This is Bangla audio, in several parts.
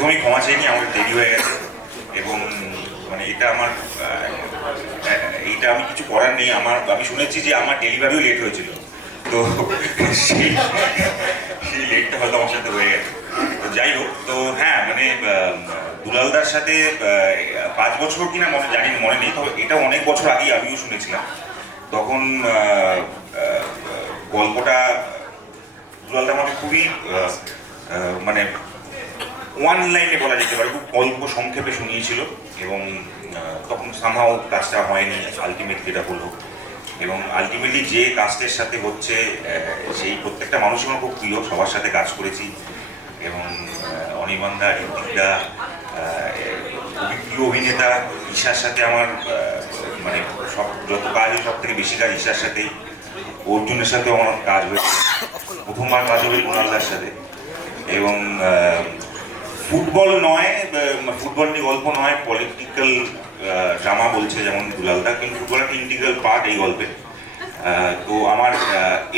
প্রথমেই ক্ষমা চাইনি, আমার দেরি হয়ে গেছে এবং মানে এটা আমার এইটা আমি কিছু করার নেই। আমি শুনেছি যে আমার ডেলিভারিও লেট হয়েছিল, তো সেই সেই লেটটা হয়তো আমার সাথে হয়ে গেছে। তো যাই হোক, তো হ্যাঁ মানে দুলালদার সাথে 5 বছর কিনা জানি না, মনে নেই, তবে এটা অনেক বছর আগেই আমিও শুনেছিলাম। তখন গল্পটা দুলালদা আমাকে খুবই মানে ওয়ান লাইনে বলা যেতে পারে, খুব অল্প সংক্ষেপে শুনিয়েছিল এবং তখন সামহাও কাজটা হয়নি, আলটিমেটলি যেটা হলো। এবং আলটিমেটলি যে কাস্টের সাথে হচ্ছে সেই প্রত্যেকটা মানুষই আমার খুব প্রিয়, সবার সাথে কাজ করেছি এবং অনির্বাণদা, ঋত্বিকদা, খুবই প্রিয় অভিনেতা ঈশার সাথে আমার মানে সব যত কাজ হয় সব থেকে বেশি কাজ ঈশার সাথেই। অর্জুনের সাথেও আমার কাজ হয়েছে, প্রথমবার কাজ হবে কুণালদার সাথে। এবং ফুটবল নয়, ফুটবল নিয়ে গল্প নয়, পলিটিক্যাল ড্রামা বলছে যেমন দুলালদা, কিন্তু ফুটবল একটা ইন্টিগ্রাল পার্ট এই গল্পে। তো আমার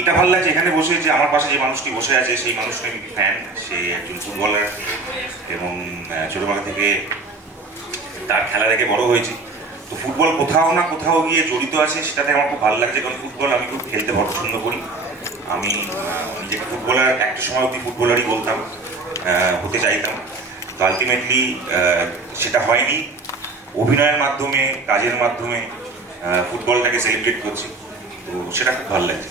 এটা ভালো লাগছে এখানে বসে যে আমার পাশে যে মানুষটি বসে আছে সেই মানুষটি ফ্যান, সে একজন ফুটবলার এবং ছোটবেলা থেকে তার খেলা দেখে বড় হয়েছি। তো ফুটবল কোথাও না কোথাও গিয়ে জড়িত আছে, সেটাতে আমার খুব ভালো লাগছে, কারণ ফুটবল আমি খুব খেলতে পছন্দ করি। আমি নিজেকে ফুটবলার, একটা সময় অব্দি ফুটবলারই বলতাম, হতে চাইতাম। তো আলটিমেটলি সেটা হয়নি। অভিনয়ের মাধ্যমে, কাজের মাধ্যমে ফুটবলটাকে সেলিব্রেট করছি, তো সেটা খুব ভালো লাগছে।